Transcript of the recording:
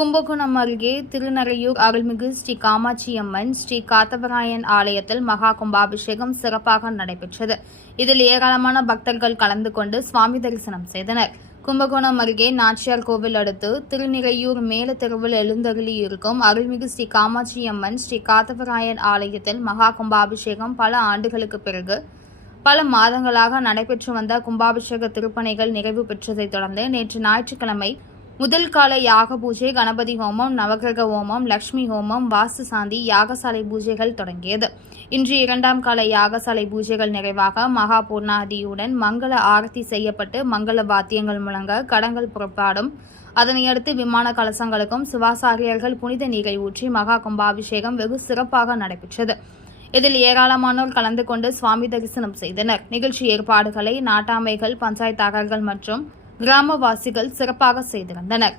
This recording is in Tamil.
கும்பகோணம் அருகே திருநறையூர் அருள்மிகு ஸ்ரீ காமாட்சியம்மன் ஸ்ரீ காத்தவராயன் ஆலயத்தில் மகா கும்பாபிஷேகம் சிறப்பாக நடைபெற்றது. இதில் ஏராளமான பக்தர்கள் கலந்து கொண்டு சுவாமி தரிசனம் செய்தனர். கும்பகோணம் அருகே நாச்சியார் கோவில் அடுத்து திருநிறையூர் மேல தெருவில் எழுந்தருளி இருக்கும் அருள்மிகு ஸ்ரீ காமாட்சியம்மன் ஸ்ரீ காத்தவராயன் ஆலயத்தில் மகா கும்பாபிஷேகம் பல ஆண்டுகளுக்கு பிறகு பல மாதங்களாக நடைபெற்று வந்த கும்பாபிஷேக திருப்பணிகள் நிறைவு பெற்றதைத் தொடர்ந்து நேற்று ஞாயிற்றுக்கிழமை முதல் கால யாக பூஜை, கணபதி ஹோமம், நவகிரக ஹோமம், லட்சுமி ஹோமம், வாஸ்து சாந்தி, யாகசாலை பூஜைகள் தொடங்கியது. இன்று இரண்டாம் கால யாகசாலை பூஜைகள் நிறைவாக மகா பூர்ணாதியுடன் மங்கள ஆரத்தி செய்யப்பட்டு மங்கள வாத்தியங்கள் முழங்க கடங்கள் புறப்பாடும். அதனையடுத்து விமான கலசங்களுக்கும் சிவாசாரியர்கள் புனித நீரை ஊற்றி மகா கும்பாபிஷேகம் வெகு சிறப்பாக நடைபெற்றது. இதில் ஏராளமானோர் கலந்து கொண்டு சுவாமி தரிசனம் செய்தனர். நிகழ்ச்சி ஏற்பாடுகளை நாட்டாமைகள், பஞ்சாயத்தாளர்கள் மற்றும் கிராமவாசிகள் சிறப்பாக செய்திருந்தனர்.